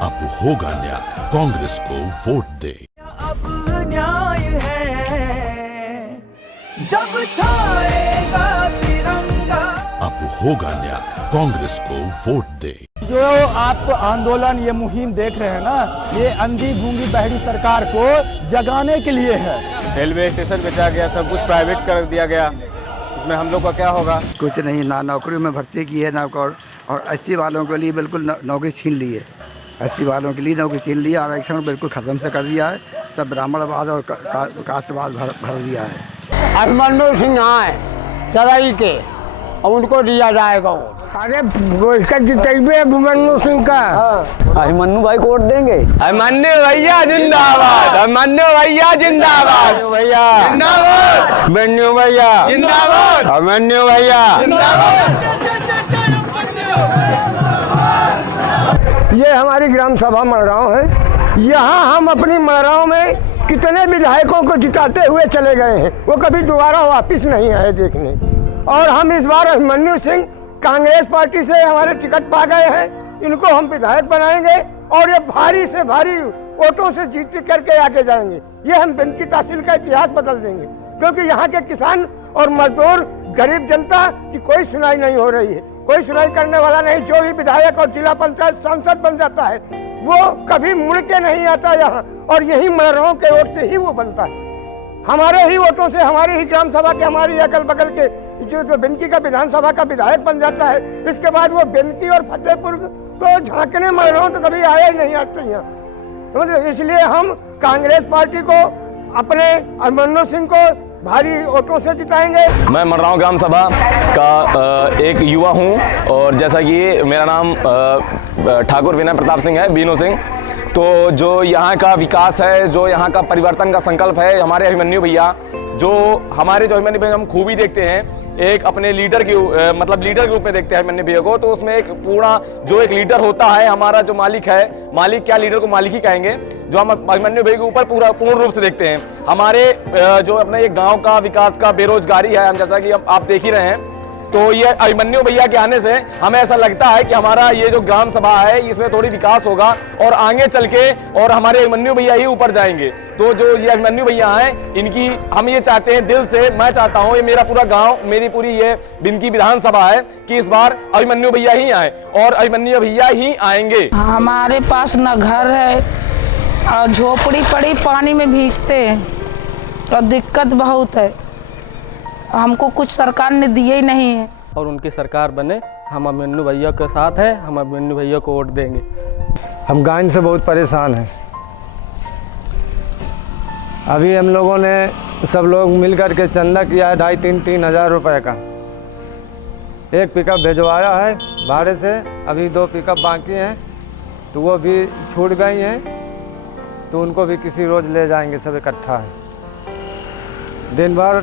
अब होगा न्याय, कांग्रेस को वोट दे। अब न्याय है जब छाएगा तिरंगा। अब होगा न्याय, कांग्रेस को वोट दे। जो आप आंदोलन ये मुहिम देख रहे हैं ना, ये अंधी गूंगी बहरी सरकार को जगाने के लिए है। रेलवे स्टेशन बेचा गया, सब कुछ प्राइवेट कर दिया गया, इसमें हम लोग का क्या होगा? कुछ नहीं, ना नौकरी में भर्ती की है ना, और एससी वालों के लिए बिल्कुल नौकरी छीन ली है। एससी वालों के लिए नौकरी छीन ली है, आरक्षण बिल्कुल ख़त्म से कर दिया है, सब ब्राह्मणवाद और कास्टवाद भर दिया है। अभिमन्यु सिंह आए चराई के और उनको दिया जाएगा। अरे इसका जितेबे अभिमन्यु सिंह का, अभिमन्यु भाई को वोट देंगे। अभिमन्यु भैया जिंदाबाद, अभिमन्यु भैया जिंदाबाद, भैया जिंदाबाद, अभिमन्यु भैया जिंदाबाद, अभिमन्यु भैया जिंदाबाद। ये हमारी ग्राम सभा मलराव है। यहाँ हम अपनी मलराव में कितने विधायकों को जिताते हुए चले गए हैं, वो कभी दोबारा वापस नहीं आए देखने। और हम इस बार अभिमन्यु सिंह कांग्रेस पार्टी से हमारे टिकट पा गए हैं, इनको हम विधायक बनाएंगे और ये भारी से भारी वोटों से जीत करके आगे जाएंगे। ये हम बेंकी तहसील का इतिहास बदल देंगे, क्योंकि यहाँ के किसान और मजदूर गरीब जनता की कोई सुनाई नहीं हो रही है, कोई सुनाई करने वाला नहीं। जो भी विधायक और जिला पंचायत सांसद बन जाता है वो कभी मुड़ के नहीं आता यहाँ, और यही मलराव के वोट से ही वो बनता है। हमारे ही वोटों से, हमारी ही ग्राम सभा के, हमारी अगल बगल के जो बेंकी का विधानसभा का विधायक बन जाता है, इसके बाद वो बेंकी और फतेहपुर तो झांकने मलराव तो कभी आया ही नहीं आते यहाँ, समझ रहे। इसलिए हम कांग्रेस पार्टी को, अपने अभिमन्यु सिंह को भारी वोटों से जिताएंगे। मैं मलराव ग्राम सभा का एक युवा हूं, और जैसा कि मेरा नाम ठाकुर विनय प्रताप सिंह है, बीनो सिंह। तो जो यहाँ का विकास है, जो यहाँ का परिवर्तन का संकल्प है, हमारे अभिमन्यु भैया, जो हमारे जो अभिमन्यु भैया हम खूबी देखते हैं, एक अपने लीडर की मतलब लीडर के रूप में देखते हैं अभिमन्यु भैया को। तो उसमें एक पूर्ण जो एक लीडर होता है, हमारा जो मालिक है, मालिक क्या, लीडर को मालिक ही कहेंगे, जो हम अभिमन्यु भैया के ऊपर पूर्ण रूप से देखते हैं। हमारे जो अपने एक गांव का विकास का, बेरोजगारी है, हम जैसा कि आप देख ही रहे हैं, तो ये अभिमन्यु भैया के आने से हमें ऐसा लगता है कि हमारा ये जो ग्राम सभा है इसमें थोड़ी विकास होगा, और आगे चल के और हमारे अभिमन्यु भैया ही ऊपर जाएंगे। तो जो ये अभिमन्यु भैया हैं, इनकी हम ये चाहते हैं दिल से, मैं चाहता हूँ, ये मेरा पूरा गांव, मेरी पूरी ये बिनकी विधानसभा है कि इस बार अभिमन्यु भैया ही आए और अभिमन्यु भैया ही आएंगे। हमारे पास न घर है और झोपड़ी पड़ी, पानी में भीगते हैं और दिक्कत बहुत है। हमको कुछ सरकार ने दिए ही नहीं है। और उनकी सरकार बने, हम अभिमन्यु भैया के साथ हैं, हम अभिमन्यु भैया को वोट देंगे। हम गांव से बहुत परेशान हैं। अभी हम लोगों ने सब लोग मिलकर के चंदा किया है 2,500-3 हज़ार रुपये का। एक पिकअप भिजवाया है भाड़े से, अभी 2 पिकअप बाकी हैं, तो वो भी छूट गई हैं, तो उनको भी किसी रोज़ ले जाएंगे। सब इकट्ठा है, दिन भर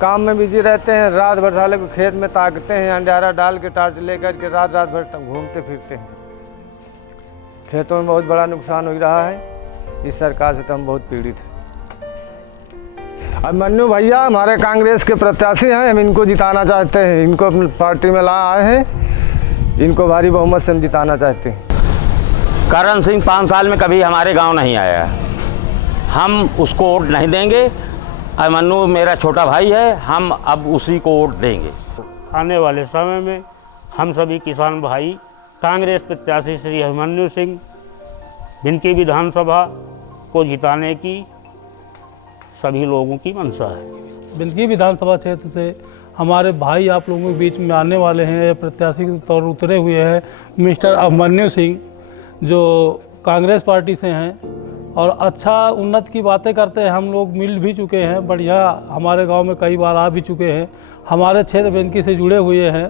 काम में बिजी रहते हैं, रात भर साले को खेत में ताकते हैं, अंडारा डाल के टार्च लेकर के रात भर घूमते फिरते हैं। खेतों में बहुत बड़ा नुकसान हो रहा है। इस सरकार से तो हम बहुत पीड़ित हैं। अभिमन्यु भैया हमारे कांग्रेस के प्रत्याशी हैं, हम इनको जिताना चाहते हैं। इनको अपनी पार्टी में ला आए हैं, इनको भारी बहुमत से हम जिताना चाहते हैं। करण सिंह 5 साल में कभी हमारे गांव नहीं आया, हम उसको वोट नहीं देंगे। अभिमन्यु मेरा छोटा भाई है, हम अब उसी को वोट देंगे। आने वाले समय में हम सभी किसान भाई कांग्रेस प्रत्याशी श्री अभिमन्यु सिंह बिनकी विधानसभा को जिताने की सभी लोगों की मंशा है। बिनकी विधानसभा क्षेत्र से हमारे भाई आप लोगों के बीच में आने वाले हैं, प्रत्याशी के तौर उतरे हुए हैं मिस्टर अभिमन्यु सिंह, जो कांग्रेस पार्टी से हैं और अच्छा उन्नत की बातें करते हैं। हम लोग मिल भी चुके हैं, बढ़िया हमारे गांव में कई बार आ भी चुके हैं। हमारे क्षेत्र बिनकी से जुड़े हुए हैं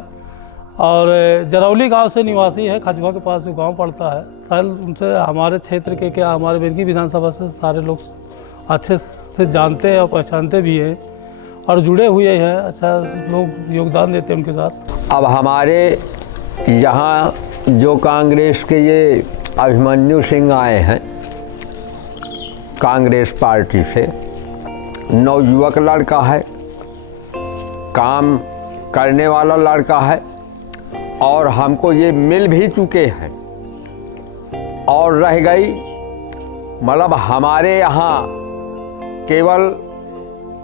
और जरौली गांव से निवासी है, खजुआ के पास जो गांव पड़ता है। साल उनसे हमारे क्षेत्र के, क्या हमारे बिनकी विधानसभा से सारे लोग अच्छे से जानते हैं और पहचानते भी हैं और जुड़े हुए हैं। अच्छा लोग योगदान देते हैं उनके साथ। अब हमारे यहाँ जो कांग्रेस के ये अभिमन्यु सिंह आए हैं कांग्रेस पार्टी से, नवयुवक लड़का है, काम करने वाला लड़का है और हमको ये मिल भी चुके हैं और रह गई मतलब हमारे यहाँ केवल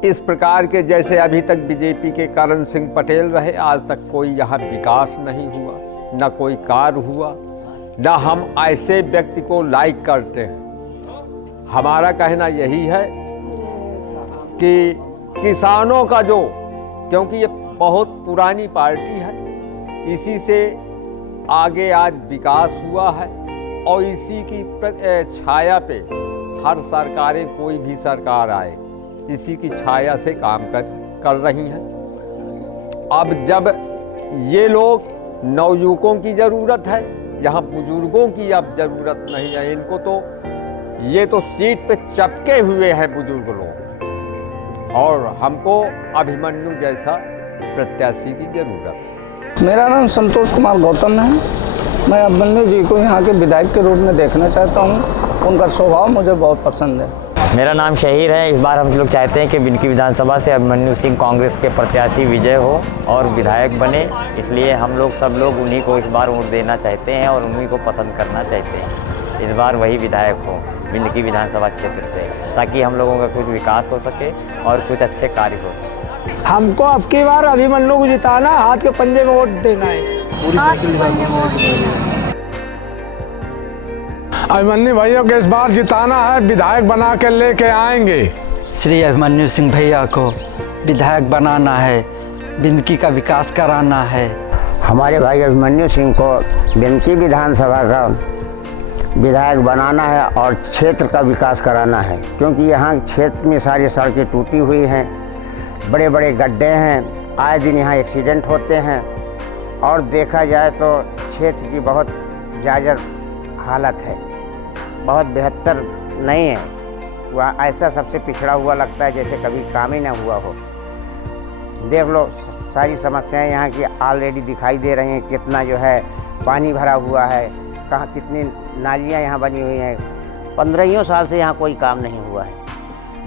इस प्रकार के जैसे अभी तक बीजेपी के करण सिंह पटेल रहे, आज तक कोई यहाँ विकास नहीं हुआ, न कोई कार्य हुआ, न हम ऐसे व्यक्ति को लाइक करते हैं। हमारा कहना यही है कि किसानों का जो, क्योंकि ये बहुत पुरानी पार्टी है, इसी से आगे आज विकास हुआ है और इसी की छाया पे हर सरकारें, कोई भी सरकार आए, इसी की छाया से काम कर रही हैं। अब जब ये लोग नवयुवकों की ज़रूरत है, यहाँ बुजुर्गों की अब ज़रूरत नहीं है। इनको तो ये तो सीट पे चपके हुए हैं बुजुर्ग लोग, और हमको अभिमन्यु जैसा प्रत्याशी की ज़रूरत है। मेरा नाम संतोष कुमार गौतम है। मैं अभिमन्यु जी को यहाँ के विधायक के रूप में देखना चाहता हूँ। उनका स्वभाव मुझे बहुत पसंद है। मेरा नाम शहीर है। इस बार हम लोग चाहते हैं कि बिनकी विधानसभा से अभिमन्यु सिंह कांग्रेस के प्रत्याशी विजय हो और विधायक बने, इसलिए हम लोग सब लोग उन्हीं को इस बार वोट देना चाहते हैं और उन्हीं को पसंद करना चाहते हैं। इस बार वही विधायक हो बिनकी विधानसभा क्षेत्र से, ताकि हम लोगों का कुछ विकास हो सके और कुछ अच्छे कार्य हो सके। हमको अब की बार अभिमन्यु को जिताना, हाथ के पंजे में वोट देना है। पूरी अभिमन्यु भैया को इस बार जिताना है, विधायक बना के लेके आएंगे। श्री अभिमन्यु सिंह भैया को विधायक बनाना है, बिनकी का विकास कराना है। हमारे भाई अभिमन्यु सिंह को बिनकी विधानसभा का विधायक बनाना है और क्षेत्र का विकास कराना है, क्योंकि यहाँ क्षेत्र में सारी सड़कें टूटी हुई हैं, बड़े बड़े गड्ढे हैं, आए दिन यहाँ एक्सीडेंट होते हैं और देखा जाए तो क्षेत्र की बहुत जाजर हालत है, बहुत बेहतर नहीं है। वह ऐसा सबसे पिछड़ा हुआ लगता है जैसे कभी काम ही ना हुआ हो। देख लो सारी समस्याएं यहाँ की ऑलरेडी दिखाई दे रही हैं, कितना जो है पानी भरा हुआ है, कहाँ कितनी नालियाँ यहाँ बनी हुई हैं। 15 साल से यहाँ कोई काम नहीं हुआ है।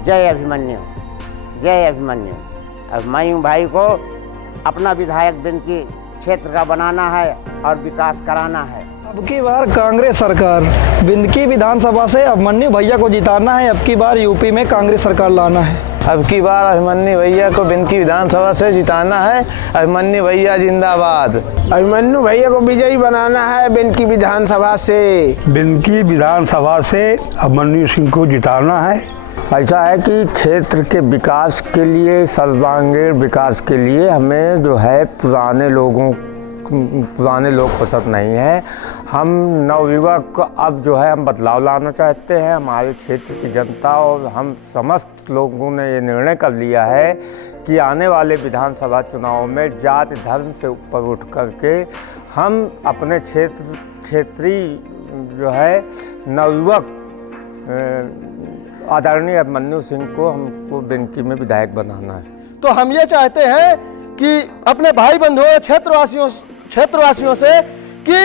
जय अभिमन्यु, जय अभिमन्यु। अभिमन्यु भाई को अपना विधायक बिनकी क्षेत्र का बनाना है और विकास कराना है। अब की बार कांग्रेस सरकार बिनकी विधानसभा से अभिमन्यु भैया को जिताना है। अब की बार यूपी में कांग्रेस सरकार लाना है। अब की बार अभिमन्यु भैया को बिनकी विधानसभा से जिताना है। अभिमन्यु भैया जिंदाबाद। अभिमन्यु भैया को विजयी बनाना है बिनकी विधानसभा से। बिनकी विधानसभा से अभिमन्यु सिंह को जिताना है। ऐसा है कि क्षेत्र के विकास के लिए, सर्वांगीण विकास के लिए हमें जो है पुराने लोग पसंद नहीं है। हम नवयुवक अब जो है हम बदलाव लाना चाहते हैं। हमारे क्षेत्र की जनता और हम समस्त लोगों ने ये निर्णय कर लिया है कि आने वाले विधानसभा चुनाव में जाति धर्म से ऊपर उठ करके हम अपने क्षेत्रीय जो है नवयुवक आदरणीय अभिमन्यु सिंह को हमको बिनकी में विधायक बनाना है। तो हम ये चाहते हैं कि अपने भाई बंधुओं क्षेत्रवासियों से कि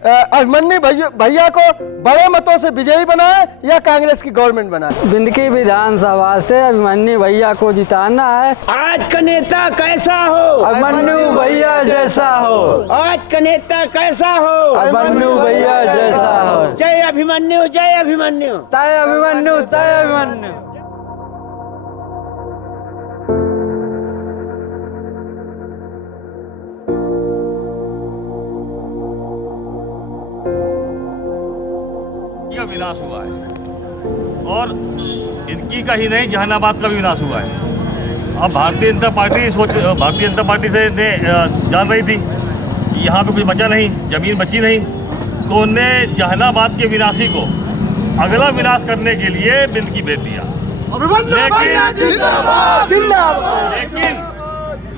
अभिमन्यु भैया को बड़े मतों से विजयी बनाए या कांग्रेस की गवर्नमेंट बनाए। बिनकी विधानसभा से अभिमन्यु भैया को जिताना है। आज का नेता कैसा हो? अभिमन्यु भैया जैसा हो। आज का नेता कैसा हो? अभिमन्यु भैया जैसा हो। जय अभिमन्यु, जय अभिमन्यु। तय अभिमन्यु, तय अभिमन्यु। विनाश हुआ है और इनकी का ही नहीं, जहानाबाद का भी विनाश हुआ है। अब भारतीय जनता पार्टी से जान रही थी कि यहाँ पे कुछ बचा नहीं, जमीन बची नहीं, तो उन्होंने जहानाबाद के विनाशी को अगला विनाश करने के लिए बिनकी भेज दिया।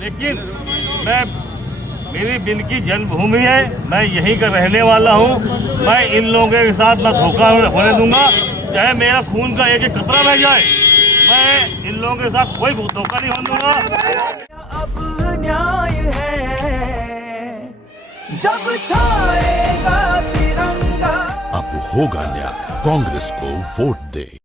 लेकिन मेरी बिनकी जन्मभूमि है, मैं यहीं का रहने वाला हूँ। मैं इन लोगों के साथ ना धोखा होने दूंगा, चाहे मेरा खून का एक कतरा बह जाए, मैं इन लोगों के साथ कोई धोखा नहीं होने दूंगा। अब न्याय है जब छाएगा तिरंगा। अब होगा न्याय। कांग्रेस को वोट दे।